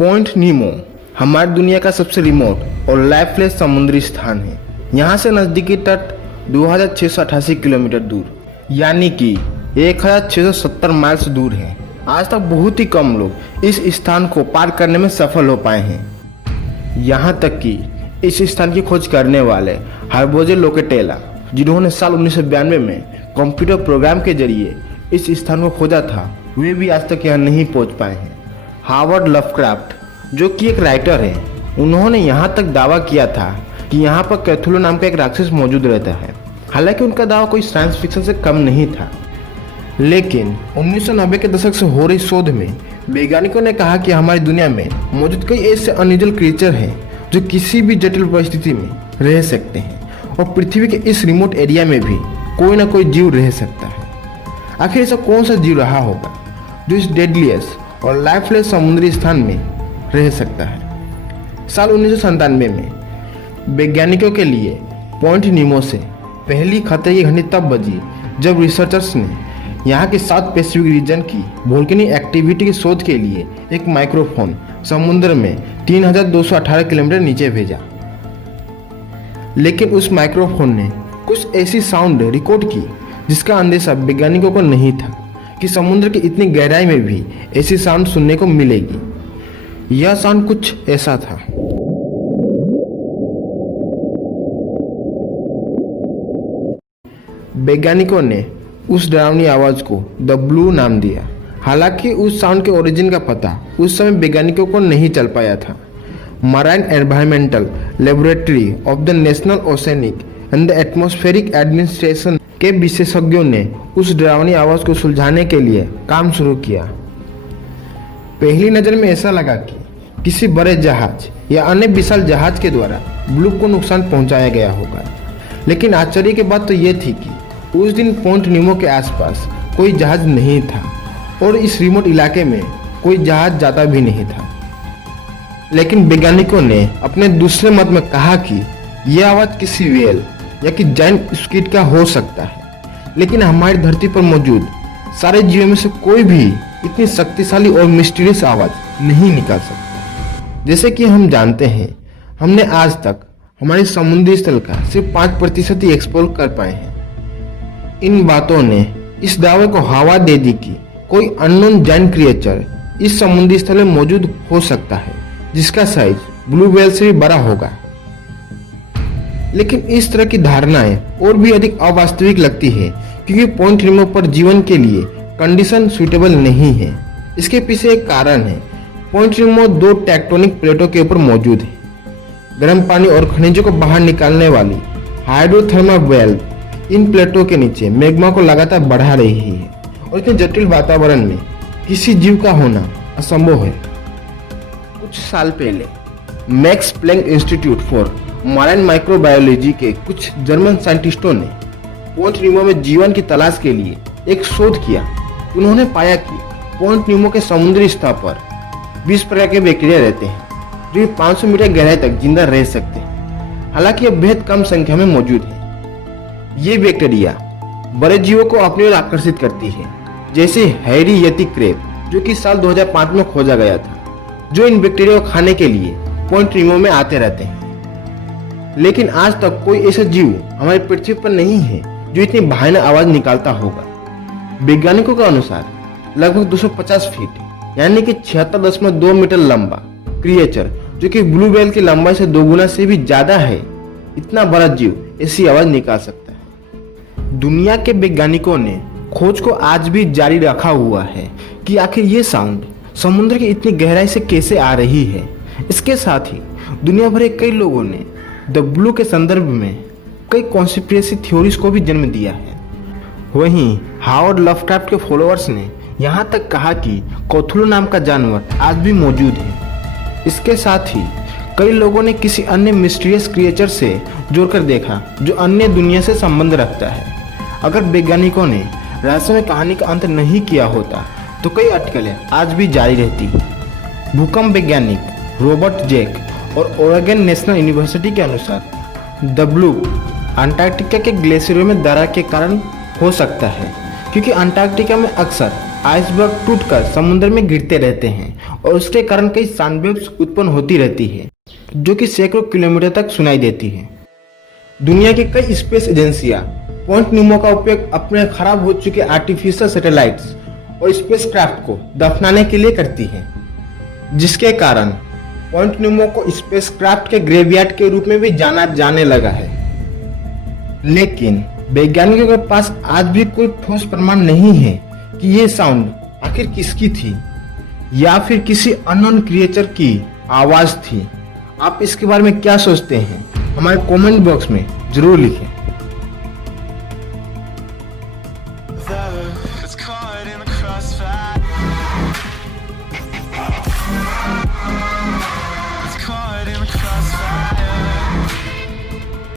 Point नीमो हमारी दुनिया का सबसे रिमोट और लाइफलेस समुद्री स्थान है। यहाँ से नज़दीकी तट 2688 किलोमीटर दूर यानी कि 1670 माइल्स दूर है। आज तक बहुत ही कम लोग इस स्थान को पार करने में सफल हो पाए हैं। यहाँ तक कि इस स्थान की खोज करने वाले हर्बोजे लोकेटेला, जिन्होंने साल 1992 में कंप्यूटर प्रोग्राम के जरिए इस स्थान को खोजा था, वे भी आज तक यहाँ नहीं पहुँच पाए हैं। हावर्ड लवक्राफ्ट, जो कि एक राइटर है, उन्होंने यहाँ तक दावा किया था कि यहाँ पर कैथुलो नाम का एक राक्षस मौजूद रहता है। हालांकि उनका दावा कोई साइंस फिक्शन से कम नहीं था, लेकिन 1990 के दशक से हो रही शोध में वैज्ञानिकों ने कहा कि हमारी दुनिया में मौजूद कई ऐसे अनयूजुअल क्रिएचर हैं जो किसी भी जटिल परिस्थिति में रह सकते हैं और पृथ्वी के इस रिमोट एरिया में भी कोई ना कोई जीव रह सकता है। आखिर ऐसा कौन सा जीव रहा होगा जो इस डेडलिएस्ट और लाइफलेस समुद्री स्थान में रह सकता है। साल 1997 में वैज्ञानिकों के लिए पॉइंट नीमो से पहली खतरे की घंटी तब बजी जब रिसर्चर्स ने यहाँ के साउथ पैसिफिक रीजन की वोल्केनिक एक्टिविटी की शोध के लिए एक माइक्रोफोन समुद्र में 3218 किलोमीटर नीचे भेजा। लेकिन उस माइक्रोफोन ने कुछ ऐसी साउंड रिकॉर्ड की जिसका अंदेशा वैज्ञानिकों को नहीं था कि समुद्र की इतनी गहराई में भी ऐसी साउंड सुनने को मिलेगी। यह साउंड कुछ ऐसा था। वैज्ञानिकों ने उस डरावनी आवाज को द ब्लू नाम दिया। हालांकि उस साउंड के ओरिजिन का पता उस समय वैज्ञानिकों को नहीं चल पाया था। Marine environmental laboratory of the national oceanic and the atmospheric administration के विशेषज्ञों ने उस डरावनी आवाज को सुलझाने के लिए काम शुरू किया। पहली नजर में ऐसा लगा कि किसी बड़े जहाज या अन्य विशाल जहाज के द्वारा ब्लू को नुकसान पहुंचाया गया होगा। लेकिन आश्चर्य की बात तो यह थी कि उस दिन पॉइंट नीमो के आसपास कोई जहाज नहीं था और इस रिमोट इलाके में कोई जहाज जाता भी नहीं था। लेकिन वैज्ञानिकों ने अपने दूसरे मत में कहा कि यह आवाज किसी व्हेल या कि जायंट स्क्विड का हो सकता है। लेकिन हमारी धरती पर मौजूद सारे जीवों में से कोई भी इतनी शक्तिशाली और मिस्टीरियस आवाज नहीं निकाल सकता। जैसे कि हम जानते हैं, हमने आज तक हमारे समुद्री स्थल का सिर्फ 5% ही एक्सप्लोर कर पाए हैं। इन बातों ने इस दावे को हवा दे दी कि कोई अननोन जायंट क्रिएचर इस समुद्री स्थल में मौजूद हो सकता है जिसका साइज ब्लू व्हेल से भी बड़ा होगा। लेकिन इस तरह की धारणाएं और भी अधिक अवास्तविक लगती है क्योंकि पॉइंट नीमो पर जीवन के लिए कंडीशन सुइटेबल नहीं है। इसके पीछे एक कारण है। पॉइंट नीमो 2 टेक्टोनिक प्लेटों के ऊपर मौजूद है। गर्म पानी और खनिजों को बाहर निकालने वाली हाइड्रोथर्मल वेल्व इन प्लेटों के नीचे मैग्मा को लगातार बढ़ा रही है और इतने जटिल वातावरण में किसी जीव का होना असंभव है। कुछ साल पहले Max Planck Institute for Marine Microbiology के कुछ जर्मन साइंटिस्टों ने पॉइंट नीमो में जीवन की तलाश के लिए एक शोध किया। उन्होंने पाया कि पॉइंट नीमो के समुद्री सतह पर 20 प्रकार के बैक्टीरिया रहते हैं जो 500 मीटर गहराई तक जिंदा रह सकते हैं। हालांकि यह बेहद कम संख्या में मौजूद है। ये बैक्टीरिया बड़े जीवों को अपनी ओर आकर्षित करती है, जैसे हैरी यति क्रेब जो कि साल 2005 में खोजा गया था, जो इन बैक्टीरिया को खाने के लिए पॉइंट नीमो में आते रहते हैं। लेकिन आज तक कोई ऐसा जीव हमारी पृथ्वी पर नहीं है जो इतनी भयानक आवाज निकालता होगा। वैज्ञानिकों के अनुसार लगभग 250 फीट यानी कि 76.2 मीटर लंबा क्रिएचर, जो कि ब्लू व्हेल की लंबाई से 2 गुना से भी ज्यादा है, इतना बड़ा जीव ऐसी आवाज निकाल सकता है। दुनिया के वैज्ञानिकों ने खोज को आज भी जारी रखा हुआ है कि आखिर ये साउंड समुद्र की इतनी गहराई से कैसे आ रही है। इसके साथ ही दुनिया भर के कई लोगों ने द ब्लू के संदर्भ में कई कॉन्स्पिरेसी थ्योरीज को भी जन्म दिया है। वहीं हावर्ड लवक्राफ्ट के फॉलोअर्स ने यहाँ तक कहा कि कैथुलो नाम का जानवर आज भी मौजूद है। इसके साथ ही कई लोगों ने किसी अन्य मिस्टीरियस क्रिएचर से जोड़कर देखा जो अन्य दुनिया से संबंध रखता है। अगर वैज्ञानिकों ने रहस्यमय कहानी का अंत नहीं किया होता तो कई अटकलें आज भी जारी रहती। भूकंप वैज्ञानिक रॉबर्ट जैक और ओरेगन नेशनल यूनिवर्सिटी के अनुसार द ब्लू अंटार्कटिका के ग्लेशियरों में दरार के कारण हो सकता है, क्योंकि अंटार्कटिका में अक्सर आइसबर्ग टूटकर समुद्र में गिरते रहते हैं और उसके कारण कई साउंड उत्पन्न होती रहती है जो कि सैकड़ों किलोमीटर तक सुनाई देती है। दुनिया की कई स्पेस एजेंसियां पॉइंट नीमो का उपयोग अपने खराब हो चुके आर्टिफिशियल सैटेलाइट्स और स्पेसक्राफ्ट को दफनाने के लिए करती हैं, जिसके कारण पॉइंट नीमो को स्पेसक्राफ्ट के ग्रेवयार्ड के रूप में भी जाना जाने लगा है। लेकिन वैज्ञानिकों के पास आज भी कोई ठोस प्रमाण नहीं है कि ये साउंड आखिर किसकी थी या फिर किसी अननोन क्रिएचर की आवाज थी। आप इसके बारे में क्या सोचते हैं? हमारे कमेंट बॉक्स में जरूर लिखें।